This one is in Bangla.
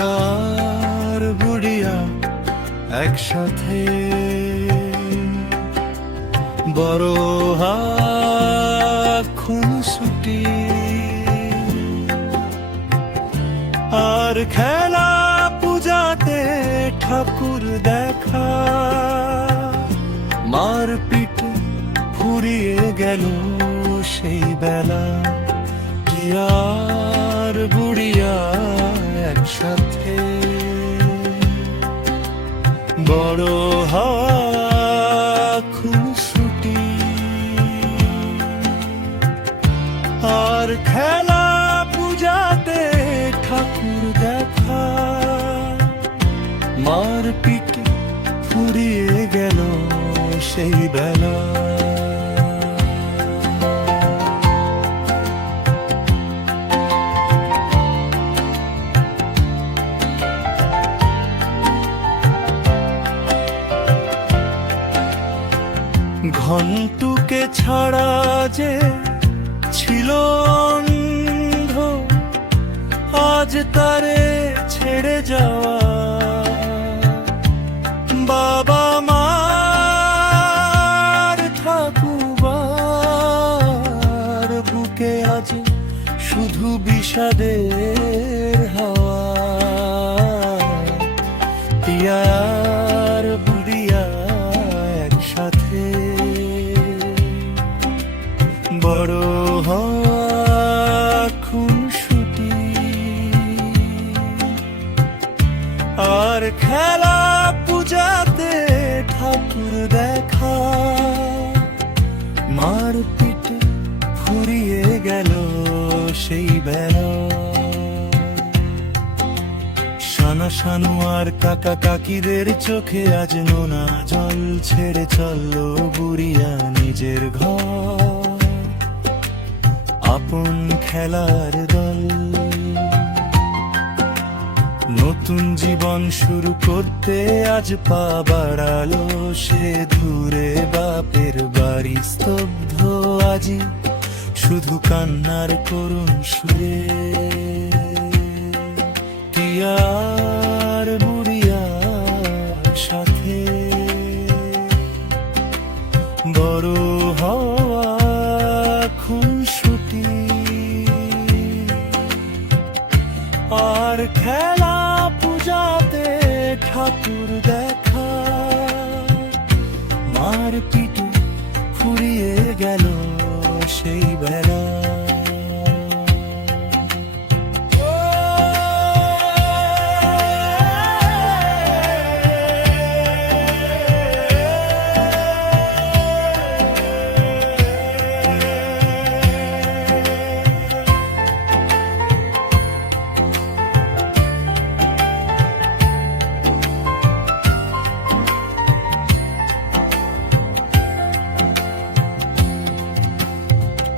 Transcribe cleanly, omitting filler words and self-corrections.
আর বুড়িয়া একসাথে বড় খুনসুটি আর খেলা পূজাতে ঠাকুর দেখা মারপিট ফুরিয়ে গেল সেই বেলা কি আর বুড়িয়া একসাথে বড় খুনসুটি আর খেলা পূজাতে ঠাকুর দেখা মারপিট ফুরিয়ে গেল সেই বেলা ঘন্টুকে ছাড়া যে ছিল অন্ধ আজ তারে ছেড়ে যাওয়া বাবা মার ঠাকুরবার বুকে আজ শুধু বিষাদের হাওয়া আর বুড়িয়া একসাথে বড় খুনসুটি আর খেলা পূজাতে ঠাকুর দেখা মারপিট ফুরিয়ে গেল সেই বেলা সানা শানু আর কাকা কাকিদের চোখে আজ নোনা জল ছেড়ে চললো বুড়িয়া নিজের ঘর আপন খেলার দল নতুন জীবন শুরু করতে আজ পা বাড়ালো সে দূরে বাপের বাড়ি স্তব্ধ আজি শুধু কান্নার করুণ সুরে কি আর বুড়িয়া সাথে বড় খুনসুটি আর খেলা পূজাতে ঠাকুর দেখা মারপিট